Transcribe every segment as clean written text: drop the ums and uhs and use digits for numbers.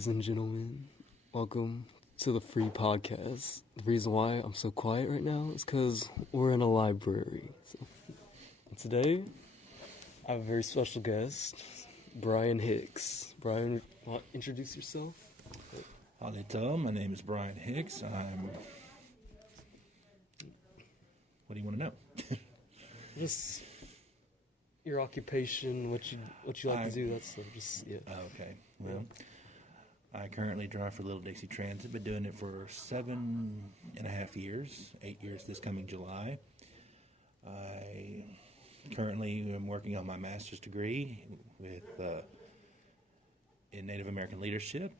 ladies and gentlemen. Welcome to the free podcast. The reason why I'm so quiet right now is because we're in a library. And today, I have a very special guest, Brian Hicks. Brian, introduce yourself. Howdy, Tom. My name is Brian Hicks. What do you want to know? Just your occupation, what you like to do. That stuff. Okay. Well, I currently drive for Little Dixie Transit. Been doing it for 7.5 years. 8 years this coming July. I currently am working on my master's degree in Native American leadership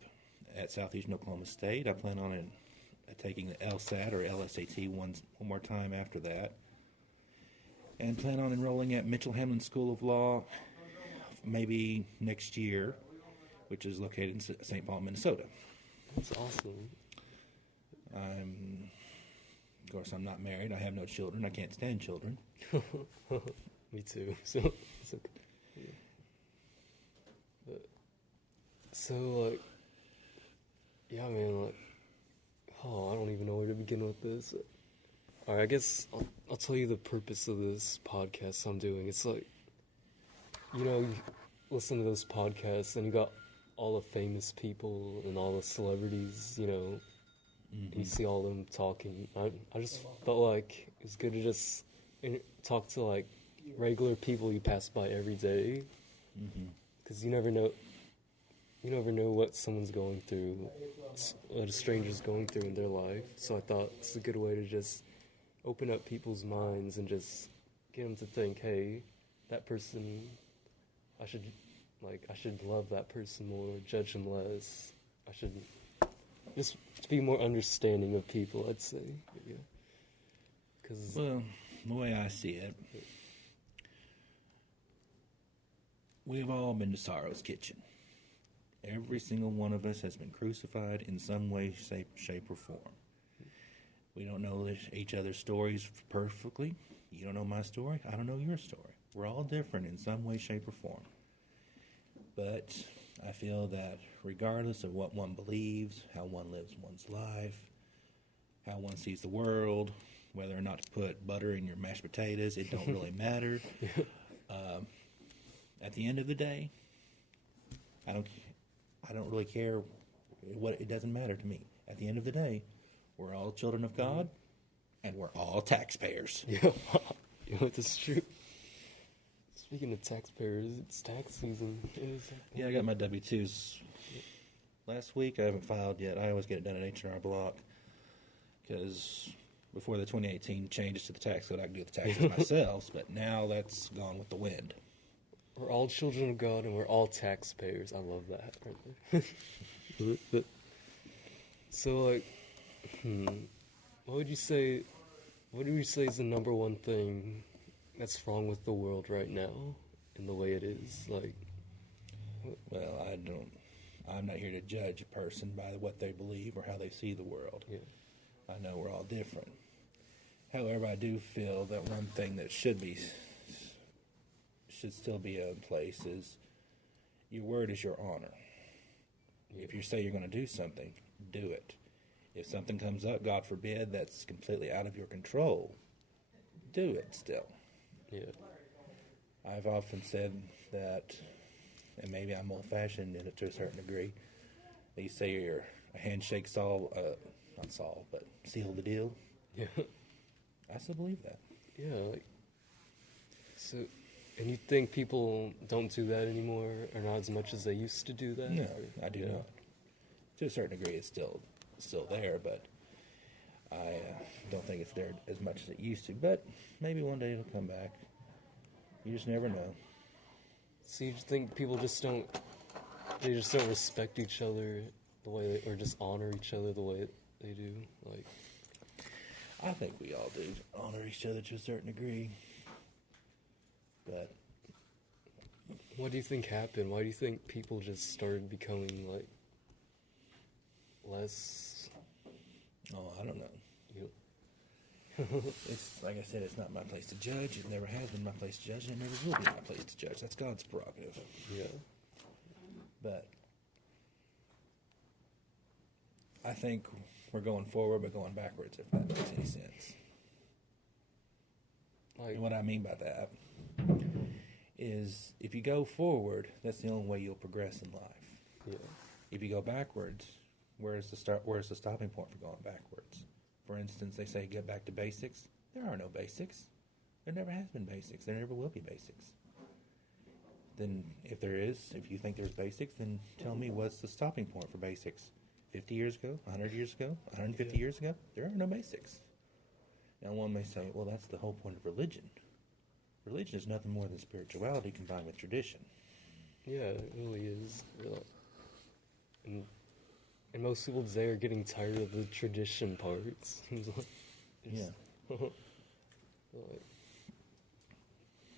at Southeastern Oklahoma State. I plan on taking the LSAT or LSAT one more time after that, and plan on enrolling at Mitchell Hamlin School of Law maybe next year, which is located in St. Paul, Minnesota. That's awesome. Of course, I'm not married. I have no children. I can't stand children. Me too. So, it's okay. Yeah. Yeah, man, I don't even know where to begin with this. Alright, I guess I'll tell you the purpose of this podcast I'm doing. It's you listen to those podcasts and you got all the famous people and all the celebrities, and you see all of them talking. I just felt like it's good to just talk to, regular people you pass by every day. Because you never know what someone's going through, what a stranger's going through in their life. So I thought it's a good way to just open up people's minds and just get them to think, hey, that person, I should love that person more, judge them less. I should just be more understanding of people, I'd say. Yeah. Well, the way I see it, we've all been to Sorrow's Kitchen. Every single one of us has been crucified in some way, shape, or form. We don't know each other's stories perfectly. You don't know my story. I don't know your story. We're all different in some way, shape, or form. But I feel that regardless of what one believes, how one lives one's life, how one sees the world, whether or not to put butter in your mashed potatoes, it don't really matter. At the end of the day, I don't really care it doesn't matter to me. At the end of the day, we're all children of God, and we're all taxpayers. Yeah, that's true. Speaking of taxpayers, it's tax season. Yeah, I got my W-2s last week. I haven't filed yet. I always get it done at H&R Block, because before the 2018 changes to the tax code, I could do the taxes myself, but now that's gone with the wind. We're all children of God, and we're all taxpayers. I love that right there. So, what would you say is the number one thing that's wrong with the world right now in the way it is? Well, I'm not here to judge a person by what they believe or how they see the world. Yeah. I know we're all different. However, I do feel that one thing that should still be in place is your word is your honor. If you say you're going to do something, do it. If something comes up, God forbid, that's completely out of your control, do it still. Yeah. I've often said that, and maybe I'm old-fashioned in it to a certain degree, they say a handshake seal the deal. Yeah. I still believe that. Yeah. So, and you think people don't do that anymore, or not as much as they used to do that? No, I do not. To a certain degree, it's still there, but I don't think it's there as much as it used to. But maybe one day it'll come back. You just never know. So you think people just don't respect each other the way or just honor each other the way they do? I think we all do honor each other to a certain degree. But what do you think happened? Why do you think people just started becoming less? Oh, I don't know. It's like I said, it's not my place to judge. It never has been my place to judge, and it never will be my place to judge. That's God's prerogative. Yeah. But I think we're going forward, but going backwards, if that makes any sense. Like, And what I mean by that is if you go forward, that's the only way you'll progress in life. yeah, If you go backwards, where's the stopping point for going backwards? For instance, they say get back to basics. There are no basics. There never has been basics. There never will be basics. Then if you think there's basics, then tell me what's the stopping point for basics? 50 years ago, 100 years ago, 150 years ago, there are no basics. Now one may say, well, that's the whole point of religion. Religion is nothing more than spirituality combined with tradition. yeah, it really is. And most people today are getting tired of the tradition parts. Yeah. Like,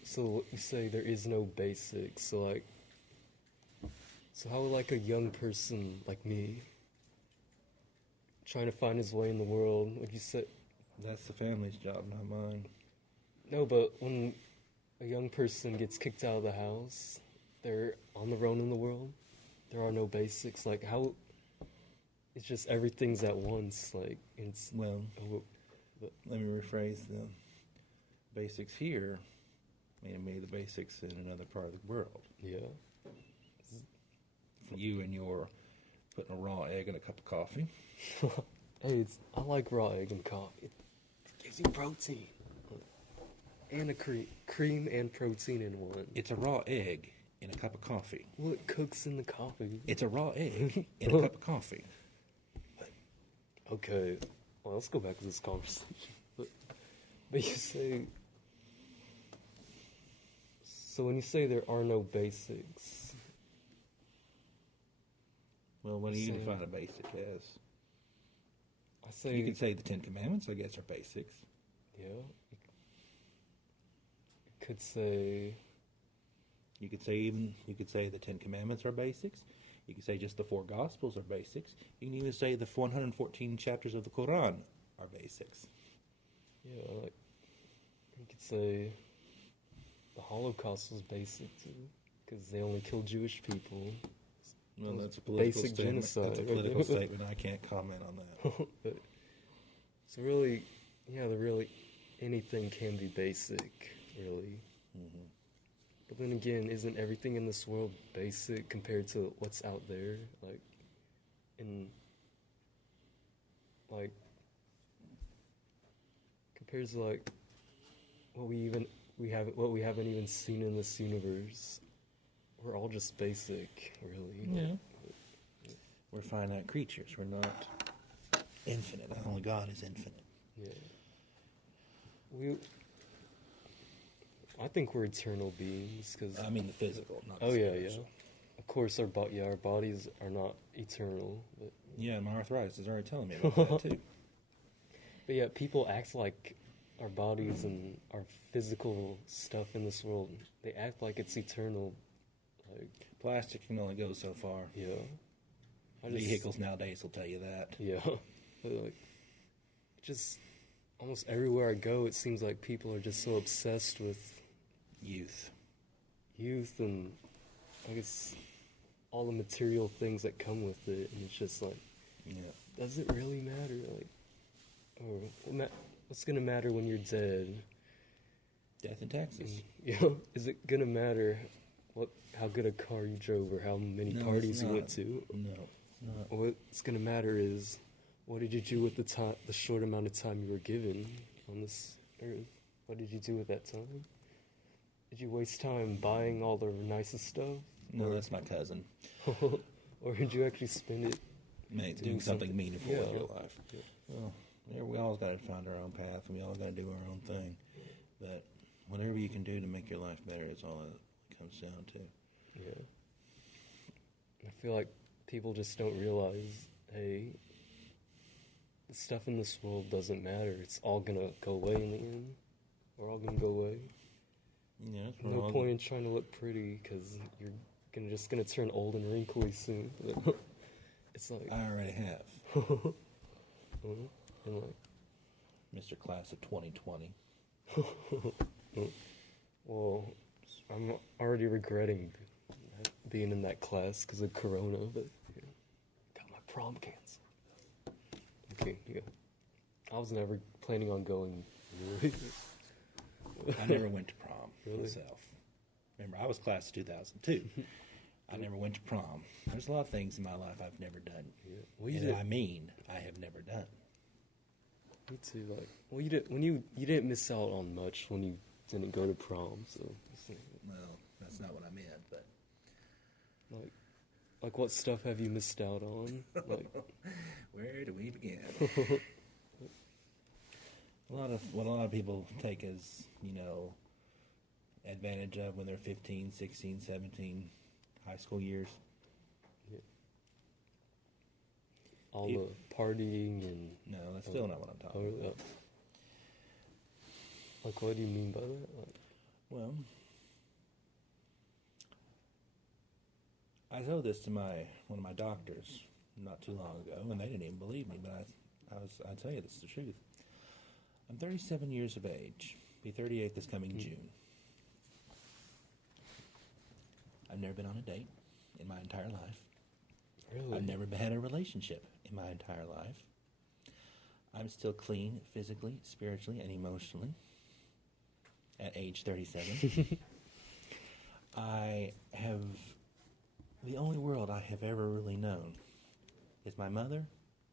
so you say there is no basics. So how would like a young person like me trying to find his way in the world, like you said? That's the family's job, not mine. No, but when a young person gets kicked out of the house, they're on their own in the world. There are no basics. Like how? It's just everything's at once. Like it's Well, let me rephrase the basics here. Maybe the basics in another part of the world. yeah. For you and your putting a raw egg in a cup of coffee. Hey, I like raw egg and coffee. It gives you protein. And a cream and protein in one. It's a raw egg in a cup of coffee. Well, it cooks in the coffee. It's a raw egg in a cup of coffee. Okay, well, let's go back to this conversation. But you say... So when you say there are no basics... Well, what do you Say- define a basic as? I say... You could say the Ten Commandments, I guess, are basics. Yeah. You could say... You could say the Ten Commandments are basics. You could say just the four Gospels are basics. You can even say the 114 chapters of the Quran are basics. Yeah, like... You could say... The Holocaust was basic, too. Because they only killed Jewish people. Well, Those that's a political basic statement. genocide. That's a political statement. I can't comment on that. But, so really, yeah, anything can be basic, really. Mm-hmm. But then again, isn't everything in this world basic compared to what's out there? Compared to what we haven't even seen in this universe. We're all just basic, really. Yeah. We're finite creatures. We're not infinite. Only God is infinite. Yeah. I think we're eternal beings because. I mean the physical, not the Oh yeah, spiritual. yeah. Of course, our bodies are not eternal, but Yeah, my arthritis is already telling me about that too. but yeah, people act like our bodies and our physical stuff in this world. They act like it's eternal. Like Plastic can only go so far. yeah, Vehicles nowadays will tell you that. Yeah, but just almost everywhere I go, it seems like people are just so obsessed with Youth. and I guess all the material things that come with it, and it's just like, Yeah. does it really matter? Or what's gonna matter when you're dead? Death and taxes. Is it gonna matter how good a car you drove or how many No, parties it's you not. went to? No, it's not. What's gonna matter is what did you do with the short amount of time you were given on this earth? What did you do with that time? Did you waste time buying all the nicest stuff? No, that's my cousin. Or did you actually spend it? Doing Doing something something- meaningful with yeah. your life. Yeah. Well, yeah, we all got to find our own path, and we all got to do our own thing. But whatever you can do to make your life better is all it comes down to. Yeah. I feel like people just don't realize, hey, the stuff in this world doesn't matter. It's all gonna go away in the end. We're all gonna go away. Yeah, it's No point in trying to look pretty because you're just gonna turn old and wrinkly soon. It's like, I already have. and like, Mr. Class of 2020. well, I'm already regretting being in that class because of Corona, but got my prom canceled. okay, yeah. I was never planning on going. Really. I never went to prom Really? myself. Remember, I was class of 2002. I never went to prom. There's a lot of things in my life I've never done. Yeah. Well, you And did. I mean, I have never done. Me too. Like, well, you did when you didn't miss out on much when you didn't go to prom. So, it's Well, that's not what I meant, but like what stuff have you missed out on? Like, where do we begin? What a lot of people take as, advantage of when they're 15, 16, 17, high school years. all You- the partying and No, that's still not what I'm talking oh, about. like what do you mean by that? Like, Well, I told this to one of my doctors not too long ago, and they didn't even believe me. But I tell you, this is the truth. I'm 37 years of age. Be 38 this coming June. I've never been on a date in my entire life. really? I've never had a relationship in my entire life. I'm still clean physically, spiritually, and emotionally at age 37. The only world I have ever really known is my mother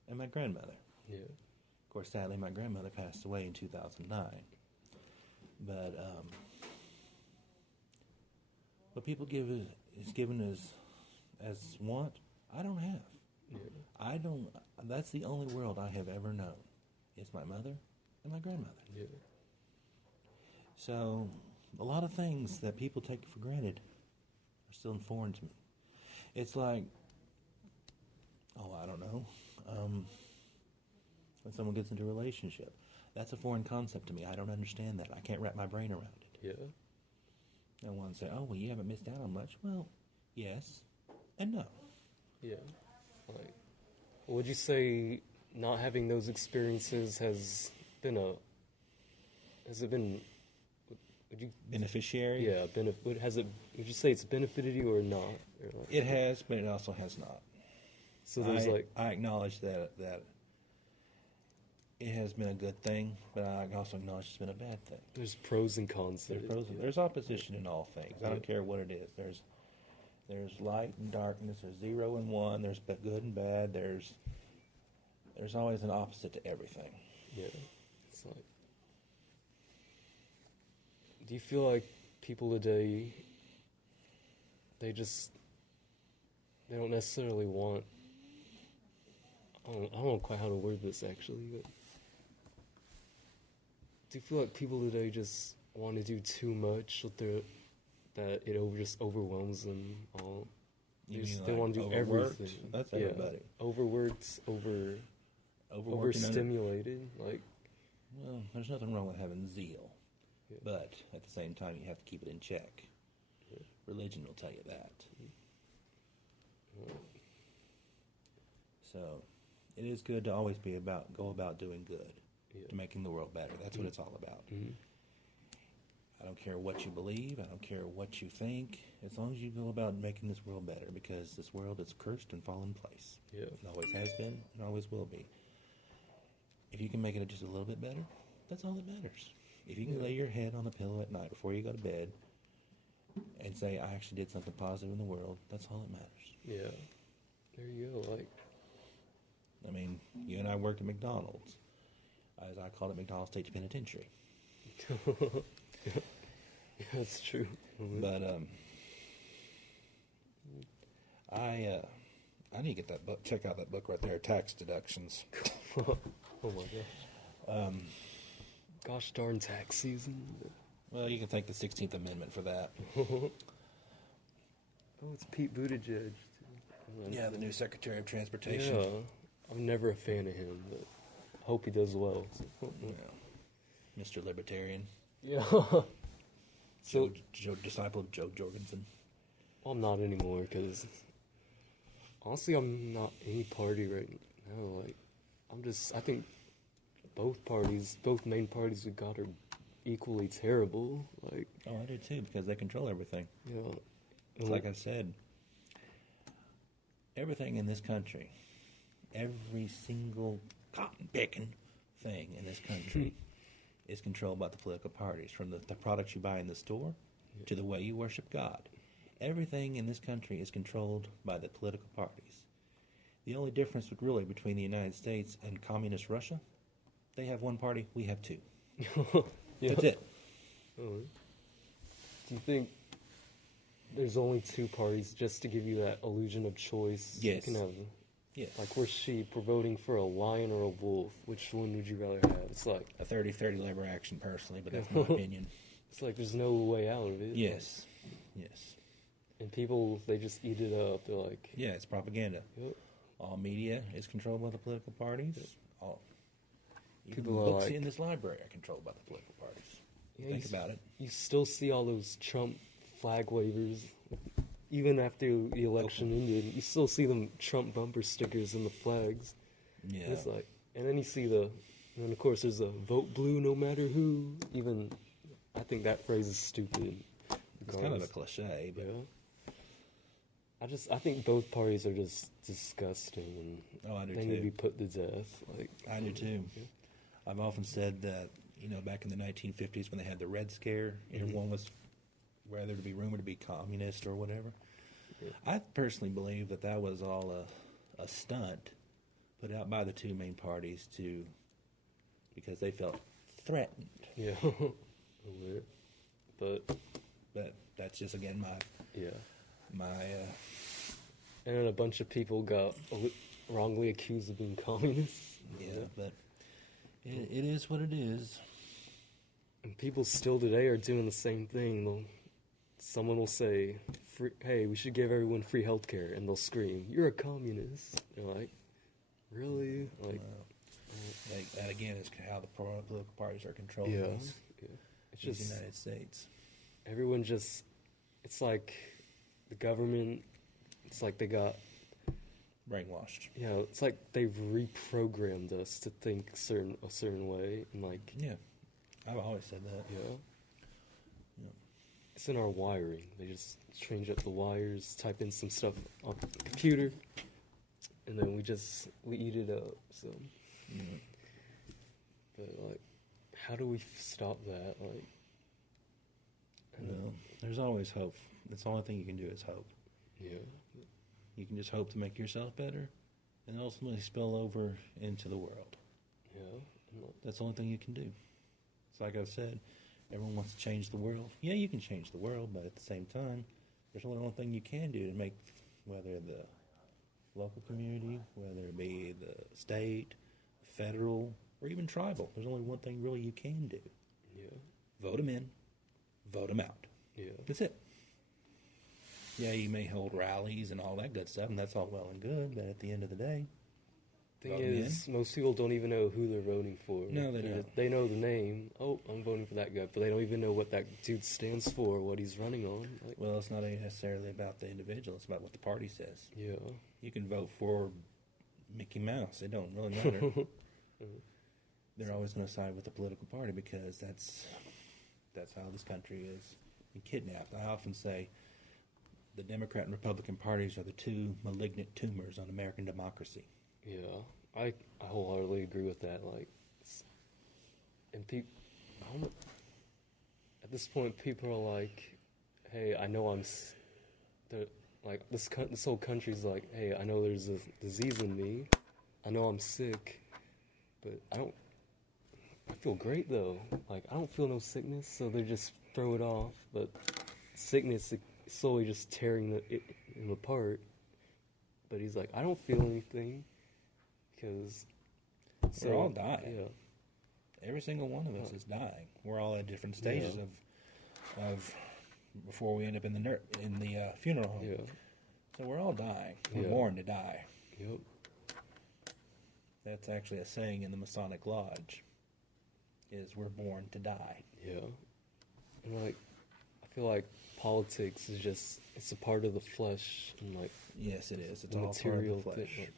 and my grandmother. Yeah. Of course, sadly, my grandmother passed away in 2009. But what people is given as want, I don't have. Yeah. That's the only world I have ever known. It's my mother and my grandmother. Yeah. So, a lot of things that people take for granted are still foreign to me. It's like, I don't know, when someone gets into a relationship. That's a foreign concept to me. I don't understand that. I can't wrap my brain around it. Yeah. No one say, oh, well, you haven't missed out on much. Well, yes and no. Yeah. Like, would you say not having those experiences has it been, would you, Beneficiary? yeah, would you say it's benefited you or not? Or like, It has, but it also has not. so there's I acknowledge that it has been a good thing, but I also acknowledge it's been a bad thing. there's pros and cons. There's pros and there's opposition in all things. I don't care what it is. There's light and darkness. There's 0 and 1. There's good and bad. There's always an opposite to everything. Yeah. It's like, do you feel like people today, they don't necessarily want, I don't know quite how to word this actually, but do you feel like people today just want to do too much that it just overwhelms them all? You They mean they like want to do overworked? everything. That's Yeah, everybody. overworked, Overworked and overstimulated. Like, well, there's nothing wrong with having zeal, Yeah. but at the same time, you have to keep it in check. Yeah. Religion will tell you that. So, it is good to always go about doing good, Yeah. to making the world better. That's what it's all about. Mhm. I don't care what you believe. I don't care what you think. As long as you go about making this world better, because this world is cursed and fallen place. Yeah. It always has been and always will be. If you can make it just a little bit better, that's all that matters. If you can Yeah. lay your head on the pillow at night before you go to bed and say, I actually did something positive in the world, that's all that matters. Yeah. There you go. Like, I mean, you and I worked at McDonald's. As I called it, McDonald's State Penitentiary. yeah, that's true. But I need to get that book. Check out that book right there, Tax Deductions. Oh my gosh. Gosh darn tax season. Well, you can thank the 16th Amendment for that. Oh, it's Pete Buttigieg. Too. Yeah, the new Secretary of Transportation. Yeah. I'm never a fan of him, but hope he does well. So. Yeah. Mr. Libertarian. Yeah. So, disciple of Joe Jorgensen. I'm not anymore because honestly, I'm not any party right now. Like, I think both main parties we got are equally terrible. Like, Oh, I do too, because they control everything. you know, It's like I said, everything in this country, every single cotton picking thing in this country is controlled by the political parties, from the products you buy in the store to the way you worship God. Everything in this country is controlled by the political parties. The only difference really between the United States and communist Russia, they have one party, we have two. Yeah. That's it. Oh. Do you think there's only two parties just to give you that illusion of choice? Yes. You can have, Yes. like, we're sheep, we're voting for a lion or a wolf. Which one would you rather have? It's like A 30-30 labor action, personally, but that's my opinion. it's like there's no way out of it. Yes. Yes. And people, they just eat it up. They're like, Yeah, it's propaganda. yep. All media is controlled by the political parties. All even People the are books like- in this library are controlled by the political parties. Yeah, Think you about it. You still see all those Trump flag wavers. Even after the election ended, you still see them Trump bumper stickers and the flags. Yeah. And it's like, and then you see and of course there's a vote blue no matter who. Even, I think that phrase is stupid. It's kind of a cliche, but Yeah. I think both parties are just disgusting and oh, I do they need to be too. put to death. Like, I do too. I've often said that, back in the 1950s when they had the Red Scare, everyone was whether to be rumored to be communist or whatever. Yeah. I personally believe that was all a stunt put out by the two main parties because they felt threatened. yeah. Weird. But, But that's just, again, yeah. my And then a bunch of people got wrongly accused of being communists. but it is what it is. And people still today are doing the same thing. Someone will say, hey, we should give everyone free healthcare. And they'll scream, you're a communist. They're like, really? Like, That again is how the political parties are controlling yeah. these It's these just, United States. everyone just, it's like the government, it's like they got, Brainwashed. it's like they've reprogrammed us to think a certain way. And like, Yeah, I've always said that. yeah. Yeah. It's in our wiring. They just change up the wires, type in some stuff on the computer, and then we eat it up. So, Yeah. but like, how do we stop that? Like, I don't know. There's always hope. That's the only thing you can do is hope. Yeah, You can just hope to make yourself better, and ultimately spill over into the world. yeah, and like, That's the only thing you can do. It's like I've said, everyone wants to change the world. Yeah, you can change the world, but at the same time, there's only one thing you can do to make, whether the local community, whether it be the state, federal, or even tribal. There's only one thing really you can do. yeah, Vote them in, vote them out. yeah, That's it. Yeah, you may hold rallies and all that good stuff, and that's all well and good, but at the end of the day, Thing Vote 'em is, most people don't even know who they're voting for. No, they don't. They know the name. Oh, I'm voting for that guy, but they don't even know what that dude stands for, what he's running on. Like, well, it's not necessarily about the individual, it's about what the party says. yeah, You can vote for Mickey Mouse, it don't really matter. They're always going to side with the political party because that's how this country is kidnapped. I often say the Democrat and Republican parties are the two malignant tumors on American democracy. yeah. I wholeheartedly agree with that. Like, and people, at this point, people are like, "Hey, I know like this whole country's like, hey, I know there's a disease in me. I know I'm sick, but I feel great though. Like, I don't feel no sickness, so they just throw it off. But sickness is slowly just tearing him apart. But he's like, I don't feel anything because We're all dying. Yeah, Every single one of us is dying. We're all at different stages of before we end up in the funeral home. yeah, So we're all dying. We're Yeah. born to die. yep, That's actually a saying in the Masonic Lodge. Is we're born to die. yeah. And like, I feel like politics is just it's a part of the flesh and like Yes, it is. It's the all material part of the thing. flesh.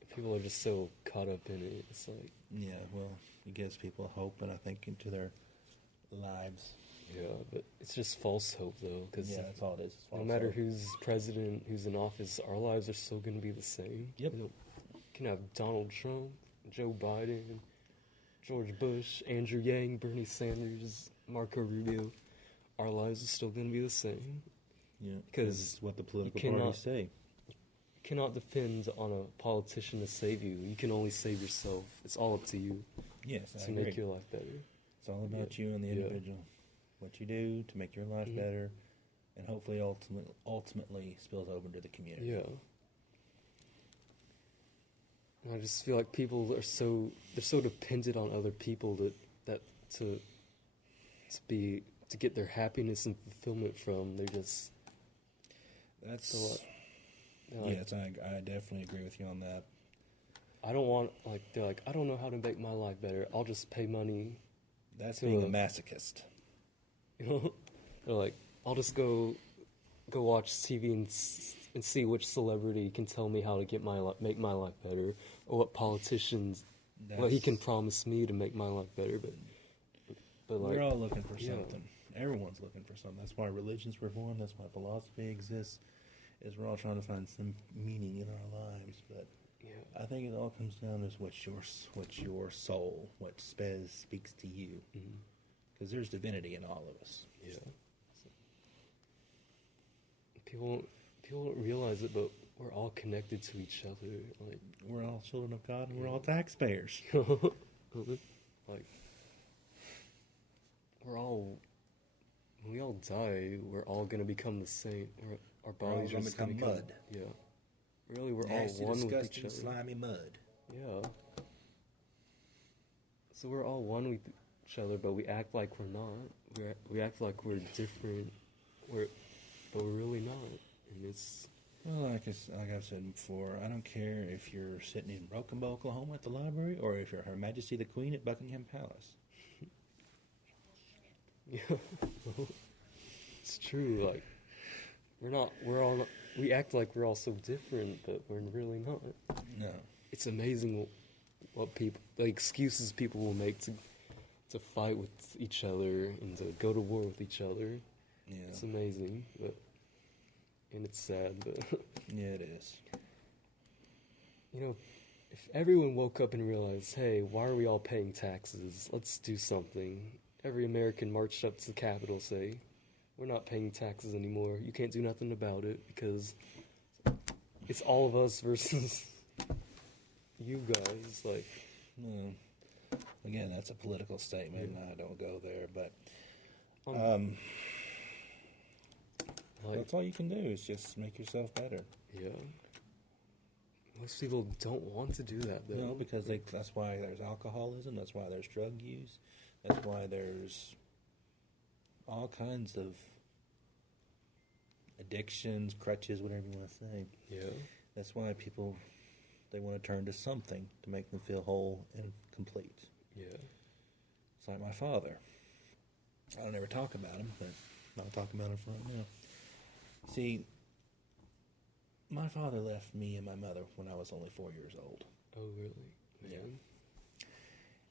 Like, people are just so caught up in it. It's like, Yeah, well, it gives people hope, and I think into their lives. yeah, but it's just false hope though, because Yeah, that's all it is. It's no false matter hope. who's president, who's in office, our lives are still going to be the same. Yep. We don't can have Donald Trump, Joe Biden, George Bush, Andrew Yang, Bernie Sanders, Marco Rubio. Our lives are still going to be the same. Yeah, 'Cause it's what the political cannot- parties say. You cannot depend on a politician to save you. You can only save yourself. It's all up to you Yes, I to agree. make your life better. It's all about you and the Yeah. individual. What you do to make your life Mhm. better, and hopefully ultimately spills over to the community. Yeah. And I just feel like people are they're so dependent on other people that to get their happiness and fulfillment from. They're just That's they're like, yes, I definitely agree with you on that. I don't want they're like, I don't know how to make my life better. I'll just pay money. That's To being a a- masochist. You know, they're like, I'll just go watch TV and see which celebrity can tell me how to make my life better, or what politicians what he can promise me to make my life better. But like, We're all looking for yeah. something. Everyone's looking for something. That's why religions were born. That's why philosophy exists. Is we're all trying to find some meaning in our lives. But yeah, I think it all comes down to what's your soul, what speaks to you. mhm, Because there's divinity in all of us. yeah. People don't realize it, but we're all connected to each other. Like, We're all children of God, and we're all taxpayers. like when we all die, we're all gonna become the same. Our We're all bodies are gonna just gonna become become mud. Yeah, really, we're Nasty, all one with disgusting, each other. slimy mud. Yeah. So we're all one with each other, but we act like we're not. We act like we're different. But we're really not. And it's Well, like I've said before, I don't care if you're sitting in Broken Bow, Oklahoma at the library, or if you're Her Majesty the Queen at Buckingham Palace. yeah, it's true. Like we act like we're all so different, but we're really not. No. It's amazing what the excuses people will make to fight with each other and to go to war with each other. Yeah. It's amazing, and it's sad, but Yeah, it is. you know, if everyone woke up and realized, hey, why are we all paying taxes? Let's do something. Every American marched up to the Capitol, say, we're not paying taxes anymore. You can't do nothing about it because it's all of us versus you guys. Like, Well, again, that's a political statement. Yeah. I don't go there, but like, that's all you can do is just make yourself better. yeah. Most people don't want to do that, though. No, because that's why there's alcoholism. That's why there's drug use. That's why there's all kinds of addictions, crutches, whatever you want to say. Yeah. That's why they want to turn to something to make them feel whole and complete. Yeah. It's like my father. I don't ever talk about him, but I'll talk about him for right now. See, my father left me and my mother when I was only 4 years old. Oh, really? Man.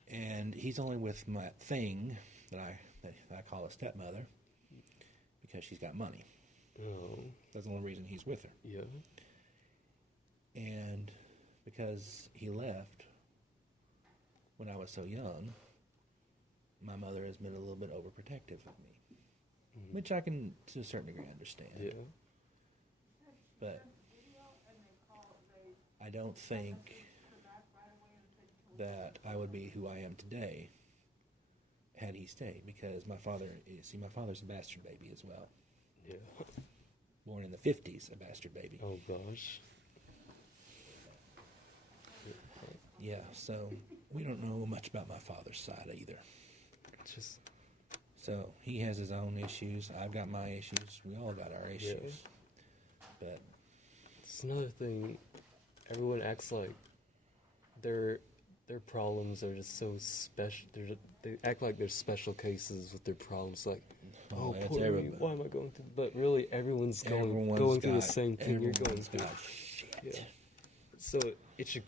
And he's only with my thing that I call a stepmother because she's got money. Oh. That's the only reason he's with her. Yeah. And because he left when I was so young, my mother has been a little bit overprotective of me, Mhm. which I can, to a certain degree, understand. Yeah. But I don't think that I would be who I am today had he stayed, because my father's a bastard baby as well. Yeah. Born in the 50s, a bastard baby. Oh, gosh. Yeah, so we don't know much about my father's side either. It's just, So he has his own issues. I've got my issues. We all got our issues. But it's another thing. Everyone acts like their problems are just so special. They act like they're special cases with their problems. Like, oh, that's poor me, everybody. why am I going through? But really, everyone's going through the same thing you're going through. Shit. Yeah. So it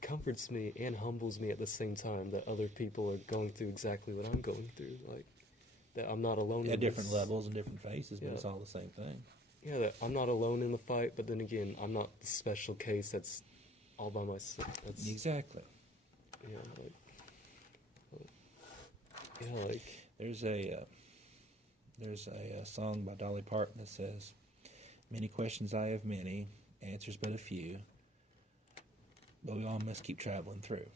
comforts me and humbles me at the same time that other people are going through exactly what I'm going through. Like, that I'm not alone. At in different this. levels and different faces, but Yeah. it's all the same thing. Yeah, that I'm not alone in the fight, but then again, I'm not the special case all by myself. That's Exactly. yeah, like There's a song by Dolly Parton that says, "Many questions I have many, answers but a few, but we all must keep traveling through,"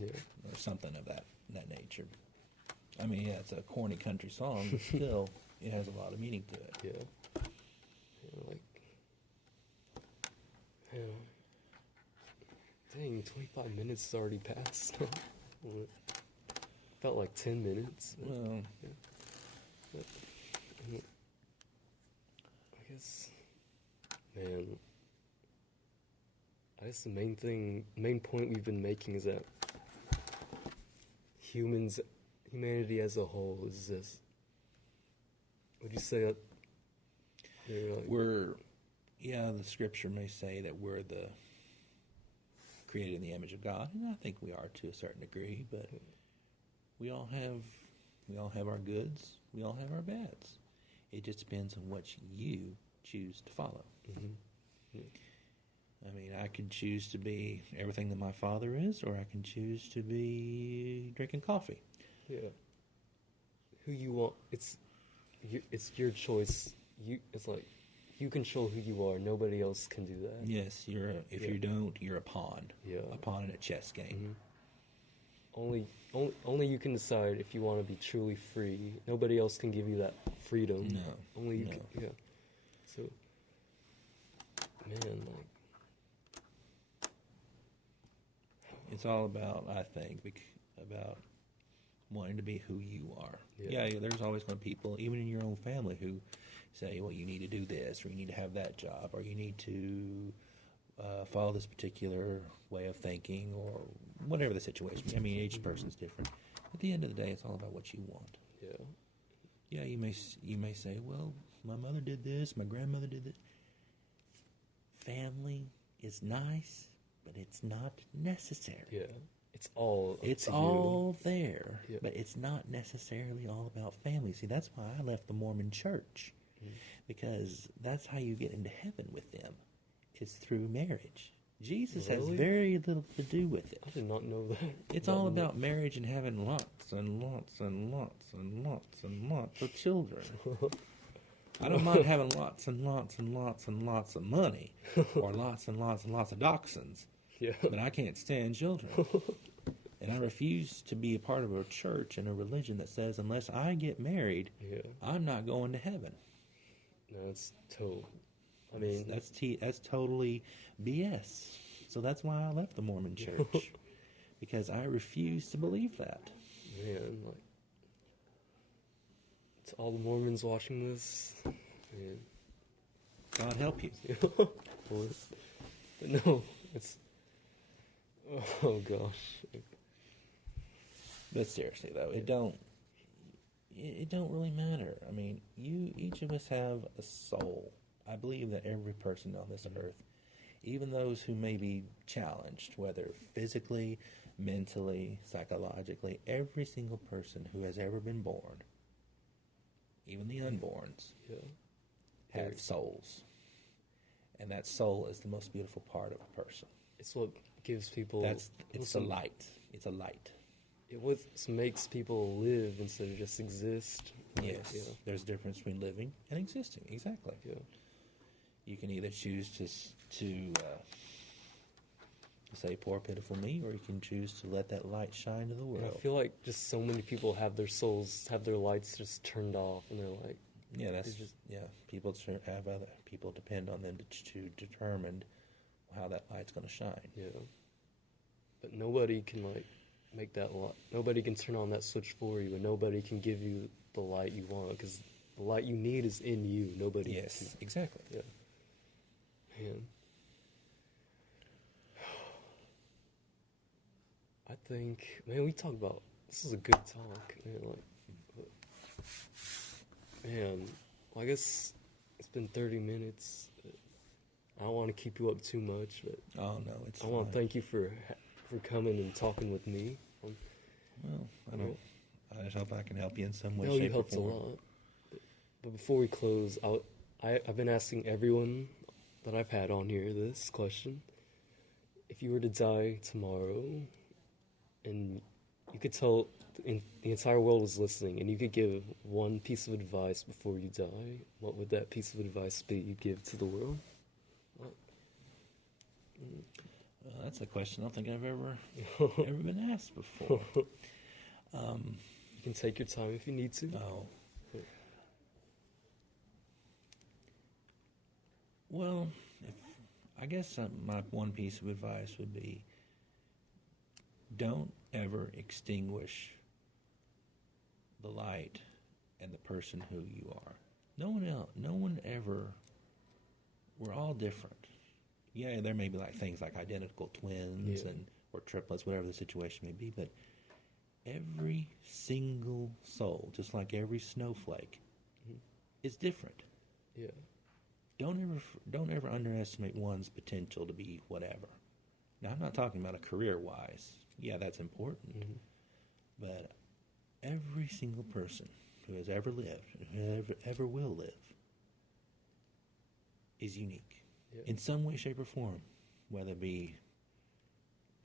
yeah, or something of that nature. I mean, yeah, it's a corny country song, but still, it has a lot of meaning to it. yeah, like yeah. Dang, 25 minutes has already passed. Well, felt like 10 minutes. Well, But, I guess, man, I guess the main point we've been making is that humanity as a whole is just, would you say that they're like, the scripture may say that we're the created in the image of God, and I think we are to a certain degree, but we all have our goods, we all have our bads. It just depends on what you choose to follow. mhm, yeah, I mean, I could choose to be everything that my father is, or I can choose to be drinking coffee. yeah. Who you want, it's your choice. It's like, you control who you are. Nobody else can do that. Yes, if Yeah. you don't, you're a pawn. Yeah. A pawn in a chess game. Mhm. Only you can decide if you want to be truly free. Nobody else can give you that freedom. No, Only you no. can. Yeah. So, man, like, It's all about, I think, about wanting to be who you are. Yeah. Yeah, there's always going to be people, even in your own family, who say, well, you need to do this, or you need to have that job, or you need to follow this particular way of thinking, or whatever the situation. I mean, each person's different. At the end of the day, it's all about what you want. yeah, Yeah, you may say, well, my mother did this, my grandmother did this. Family is nice, but it's not necessary. yeah. It's all. Up It's to all there, Yeah. but it's not necessarily all about family. See, that's why I left the Mormon church, because that's how you get into heaven with them. It's through marriage. Jesus has Really? very little to do with it. I did not know that. It's all about marriage and having lots and lots and lots and lots and lots of children. I don't mind having lots and lots and lots and lots of money, or lots and lots and lots of dachshunds, Yeah. but I can't stand children. And I refuse to be a part of a church and a religion that says unless I get married, Yeah. I'm not going to heaven. No, it's total. I mean, That's totally BS. So that's why I left the Mormon church, because I refuse to believe that. man, like, to all the Mormons watching this, man. God help you. But no, it's. Oh gosh. But seriously though, it don't really matter. I mean, each of us have a soul. I believe that every person on this earth, even those who may be challenged, whether physically, mentally, psychologically, every single person who has ever been born, even the unborns, Yeah. have souls. And that soul is the most beautiful part of a person. It's what gives people. It's a light. It's a light. It what makes people live instead of just exist. Like, Yes. Yeah. There's a difference between living and existing. Exactly. Yeah. You can either choose to say poor pitiful me, or you can choose to let that light shine to the And world. I feel like just so many people have their souls, have their lights just turned off, and they're like, Yeah, that's it's just- People have other people depend on them to determine how that light's going to shine. yeah. But nobody can like make that light. Nobody can turn on that switch for you, and nobody can give you the light you want, because the light you need is in you. Nobody. Yes, exactly. Yeah. Man. I think, man, we talk about, this is a good talk, man, man, well, I guess it's been 30 minutes. I don't want to keep you up too much, but Oh no, it's I want fine. to thank you for coming and talking with me. Well, I just hope I can help you in some way, No, you shape, or helped a form. lot. But before we close, I've been asking everyone that I've had on here this question. if you were to die tomorrow, and you could tell the entire world was listening, and you could give one piece of advice before you die, what would that piece of advice be you'd give to the world? Well, that's a question I don't think I've ever been asked before. You can take your time if you need to. Oh. Well, I guess my one piece of advice would be don't ever extinguish the light and the person who you are. No one ever, we're all different. Yeah, there may be like things like identical twins or triplets, whatever the situation may be, but every single soul, just like every snowflake, is different. Yeah. Don't ever underestimate one's potential to be whatever. Now, I'm not talking about a career-wise. Yeah, that's important. But every single person who has ever lived, and who ever will live, is unique in some way, shape, or form, whether it be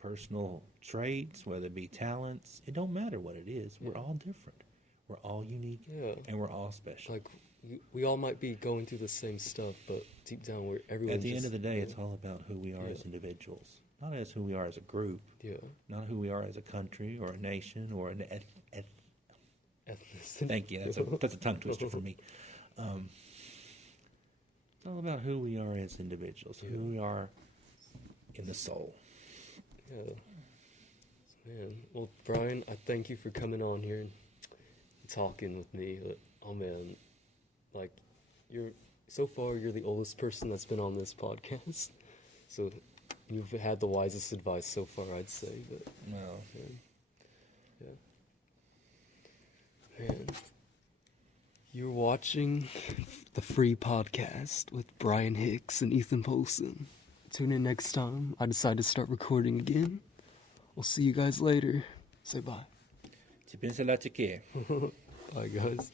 personal traits, whether it be talents. It don't matter what it is. We're all different. We're all unique, and we're all special. Like, we all might be going through the same stuff, but deep down, everyone. At the end of the day, it's all about who we are as individuals, not as who we are as a group, not who we are as a country or a nation or an ethnicity. Thank you. That's a tongue twister for me. It's all about who we are as individuals, who we are in the soul. Yeah. Man, well, Brian, I thank you for coming on here and talking with me. Oh man, like you're the oldest person that's been on this podcast, so you've had the wisest advice so far, I'd say. But No. Man, you're watching the free podcast with Brian Hicks and Ethan Polson. Tune in next time. I decide to start recording again. We'll see you guys later. Say bye. Tu penses là, tu Bye, guys.